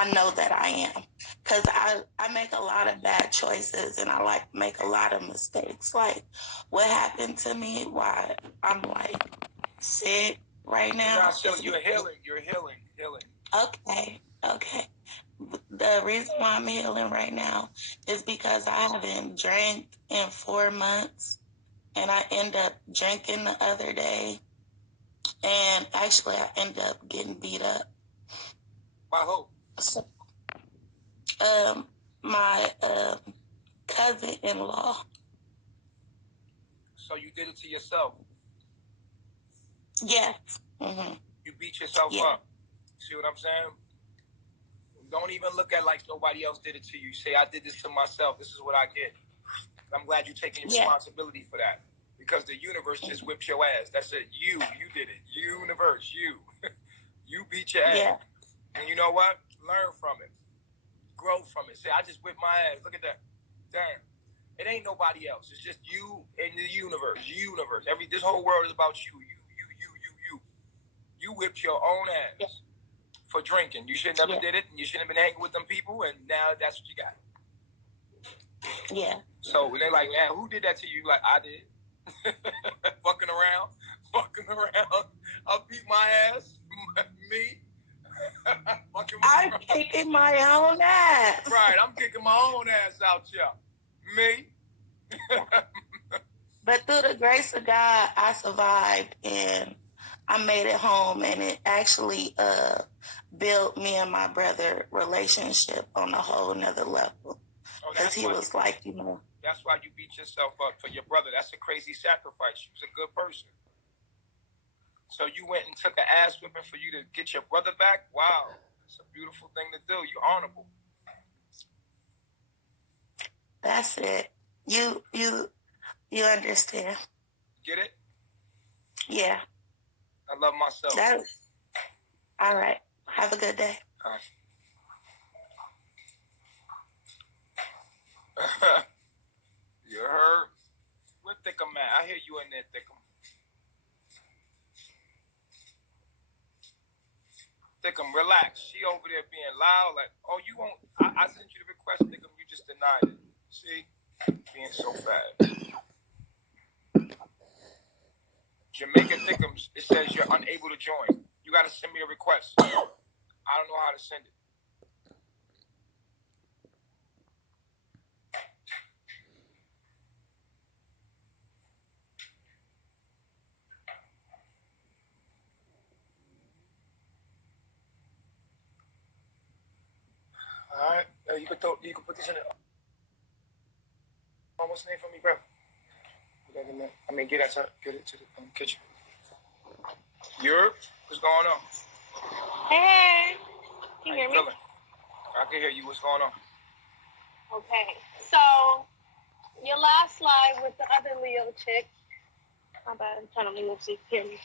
I know that I am. Because I make a lot of bad choices and I like make a lot of mistakes. Like what happened to me, why I'm like sick right now. You're healing. Okay. The reason why I'm healing right now is because I haven't drank in 4 months and I end up drinking the other day. And actually I ended up getting beat up. By who? So, my cousin-in-law. So you did it to yourself? Yes. Mm-hmm. You beat yourself up. See what I'm saying? Don't even look at like nobody else did it to you. Say, I did this to myself. This is what I get. I'm glad you're taking responsibility for that. Because the universe just whipped your ass. That's it. You did it. Universe, you. You beat your ass. Yeah. And you know what? Learn from it. Grow from it. Say, I just whipped my ass. Look at that. Damn. It ain't nobody else. It's just you and the universe. This whole world is about you. You whipped your own ass for drinking. You should never did it, and you shouldn't have been hanging with them people, and now that's what you got. Yeah. So they're like, man, who did that to you? Like, I did. Fucking around. I beat my ass. Me. I'm kicking my own ass. Right, I'm kicking my own ass out here. Me. But through the grace of God, I survived and I made it home, and it actually built me and my brother relationship on a whole nother level. Because he was like, you know. That's why you beat yourself up for your brother. That's a crazy sacrifice. You was a good person. So you went and took an ass whipping for you to get your brother back? Wow. It's a beautiful thing to do. You're honorable. That's it. You understand. Get it? Yeah. I love myself. All right. Have a good day. All right. You heard? Where Thickum at? I hear you in there, Thickum. Thickum, relax. She over there being loud. Like, oh, you won't. I sent you the request, Thickum. You just denied it. See? Being so fast. Jamaica Thickums, it says you're unable to join. You got to send me a request. I don't know how to send it. All right. You can put this in it. What's the name for me, bro? I mean, get it to the kitchen. What's going on? Hey, can you hear me? Feeling? I can hear you. What's going on? Okay, so your last live with the other Leo chick. My bad, I'm trying to move so you can hear me.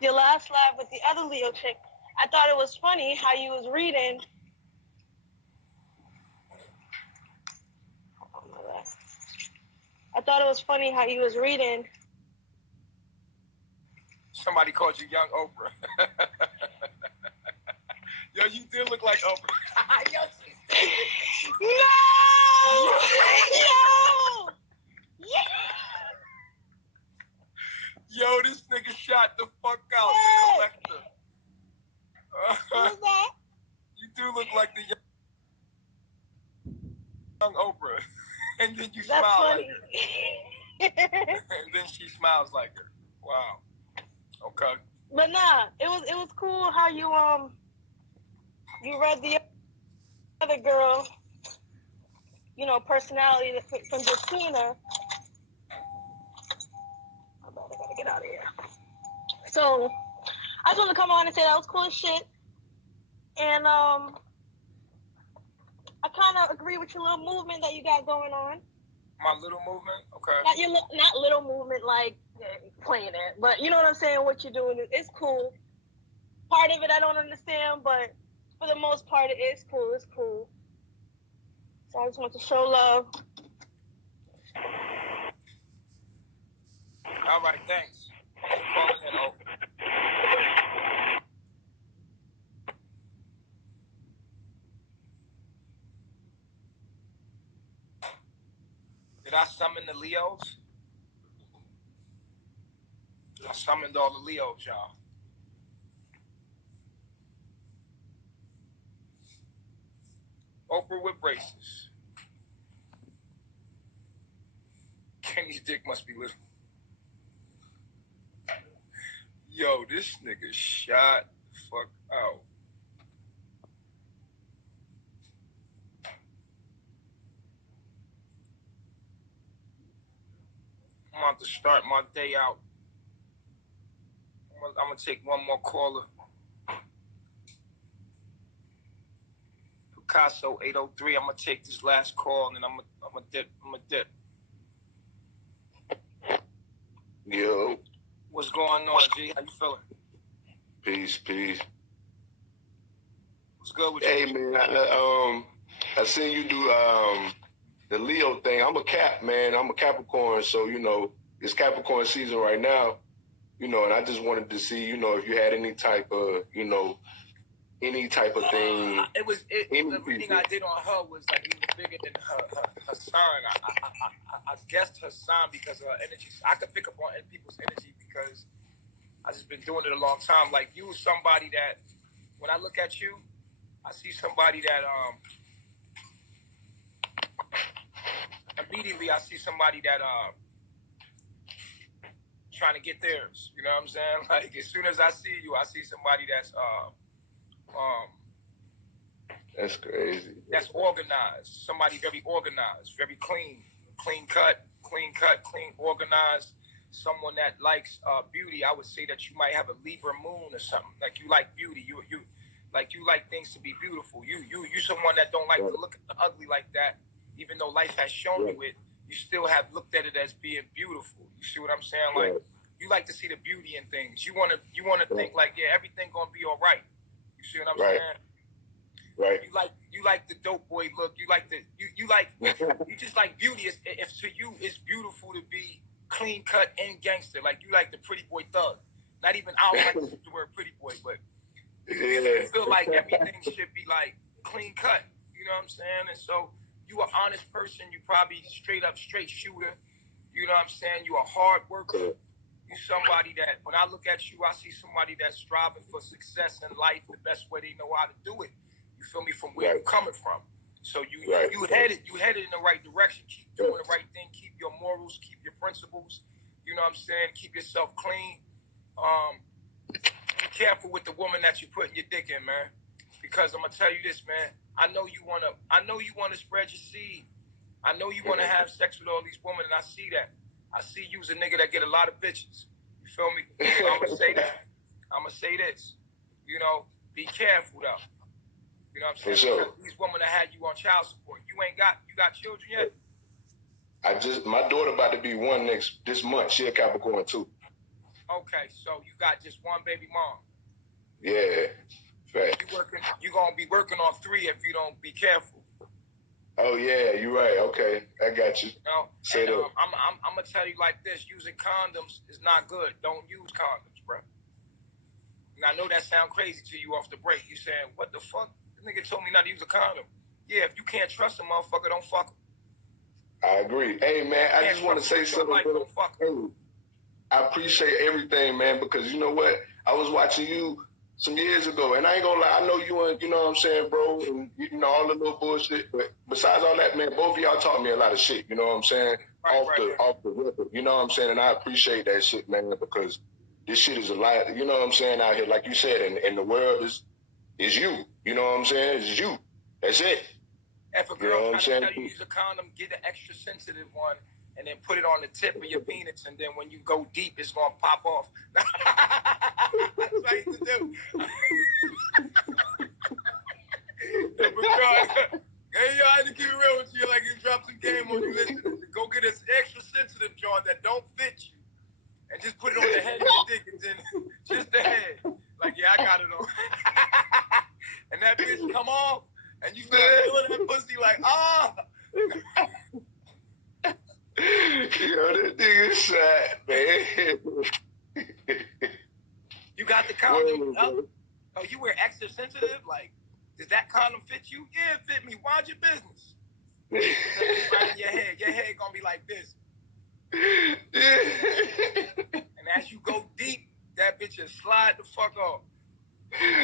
Your last live with the other Leo chick. I thought it was funny how you was reading. I thought it was funny how you was reading. Somebody called you Young Oprah. Yo, you do look like Oprah. Yo, Yo, this nigga shot the fuck out the collector. Who's that? You do look like the young Oprah. And then you smile funny. Like her. And then she smiles like her. Wow. Okay. But nah, it was cool how you read the other girl, personality from Justina. I gotta get out of here. So I just want to come on and say that was cool as shit. And I kind of agree with your little movement that you got going on. My little movement? Okay. Not little movement like playing it, but you know what I'm saying? What you're doing, it's cool. Part of it I don't understand, but for the most part it is cool. It's cool. So I just want to show love. All right, thanks. Calling in, Did I summon the Leos? I summoned all the Leos, y'all. Oprah with braces. Kenny's dick must be little. Yo, this nigga shot the fuck out. I'm about to start my day out. I'm gonna take one more caller. Picasso 803. I'm gonna take this last call and then I'm gonna dip. Yo. What's going on, G? How you feeling? Peace. What's good with you? Hey man, I seen you do the Leo thing. I'm a Cap, man. I'm a Capricorn, so you know it's Capricorn season right now. You know, and I just wanted to see, you know, if you had any type of, you know, any type of thing. The reading I did on her was like it was bigger than her sign. I guessed her sign because of her energy. I could pick up on people's energy because I just been doing it a long time. Like you was somebody that when I look at you, I see somebody that immediately I see somebody that trying to get theirs. You know what I'm saying? Like as soon as I see you, I see somebody that's that's crazy. That's organized. Somebody very organized, very clean cut, organized. Someone that likes beauty. I would say that you might have a Libra moon or something. Like you like beauty. You like things to be beautiful. You someone that don't like to look at the ugly like that. Even though life has shown you it, you still have looked at it as being beautiful. You see what I'm saying? Like you like to see the beauty in things. You wanna think like, yeah, everything gonna be all right. You see what I'm saying? Right. You like the dope boy look. You like you just like beauty. If to you it's beautiful to be clean cut and gangster. Like you like the pretty boy thug. Not even I don't like to use the word pretty boy, but you feel like everything should be like clean cut. You know what I'm saying? And so you an honest person. You probably straight shooter. You know what I'm saying? You a hard worker. You somebody that when I look at you, I see somebody that's striving for success in life the best way they know how to do it. You feel me? From where you're coming from. So you headed in the right direction. Keep doing the right thing. Keep your morals. Keep your principles. You know what I'm saying? Keep yourself clean. Be careful with the woman that you putting your dick in, man. Because I'm gonna tell you this, man. I know you wanna spread your seed. I know you wanna have sex with all these women, and I see that. I see you as a nigga that get a lot of bitches. You feel me? So I'm gonna say that. I'm gonna say this. You know, be careful though. You know what I'm saying? For sure. Because these women that had you on child support, you got children yet? My daughter about to be one this month. She a Capricorn too. Okay, so you got just one baby mom. Yeah, fact. You gonna be working on 3 if you don't be careful. Oh yeah, you're right. Okay, I got you. You know, and I'm gonna tell you like this: using condoms is not good. Don't use condoms, bro. And I know that sounds crazy to you off the break. You saying, "What the fuck?" The nigga told me not to use a condom. Yeah, if you can't trust a motherfucker, don't fuck him. I agree. Hey man, I just want to say something. Don't fuck him. I appreciate everything, man, because you know what? I was watching you some years ago, and I ain't gonna lie, I know you and you know what I'm saying, bro, and you know all the little bullshit. But besides all that, man, both of y'all taught me a lot of shit. You know what I'm saying? Off the record, you know what I'm saying, and I appreciate that shit, man, because this shit is a lot. You know what I'm saying out here, like you said, and the world is you. You know what I'm saying? It's you. That's it. If a girl tries to tell you use a condom, get an extra sensitive one, and then put it on the tip of your penis, and then when you go deep, it's gonna pop off. That's what I used to do. If a girl, hey, yo, I had to keep it real with you, like you drop some game on you. Listen, go get an extra sensitive joint that don't fit you, and just put it on the head of your dick, and then just the head. Like, yeah, I got it on. And that bitch come off, and you start feeling that pussy like, ah. Yo, this nigga sad, man. You got the condom up? Oh, you wear extra sensitive? Like, does that condom fit you? Yeah, it fit me. Mind your business. Right in your head. Your head gonna be like this. And as you go deep, that bitch will slide the fuck off.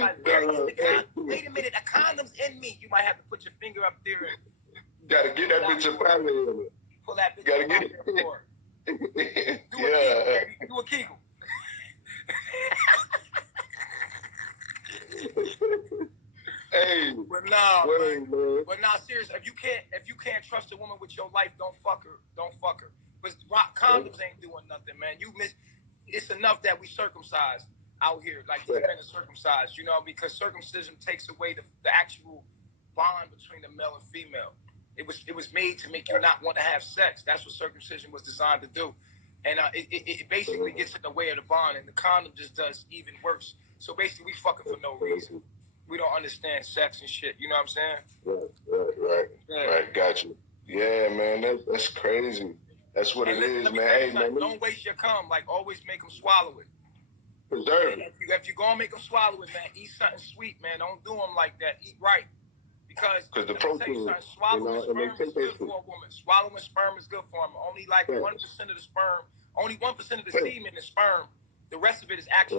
Like, where is the condom? Wait a minute, a condom's in me. You might have to put your finger up there and gotta get that bitch up out of there. pull that bitch Gotta up get out there for it. Do a Yeah. kegel, baby. Do a kegel. Hey, But nah, word, man. But nah, seriously, if you can't trust a woman with your life, don't fuck her. Don't fuck her. But condoms ain't doing nothing, man. It's enough that we circumcised out here, like these men are circumcised, you know, because circumcision takes away the actual bond between the male and female. It was made to make you not want to have sex. That's what circumcision was designed to do. And it basically gets in the way of the bond, and the condom just does even worse. So basically, we fucking for no reason. We don't understand sex and shit. You know what I'm saying? Right. Got you. Yeah, man, that's crazy. That's what it is, man. Hey, man, don't waste your cum. Like, always make them swallow it. Preserve it. If you're gonna make them swallow it, man, eat something sweet, man. Don't do them like that. Eat right. Because the protein, swallowing sperm is good for a woman. Swallowing sperm is good for them. Only like 1% of the sperm, only 1% of the semen is sperm. The rest of it is actually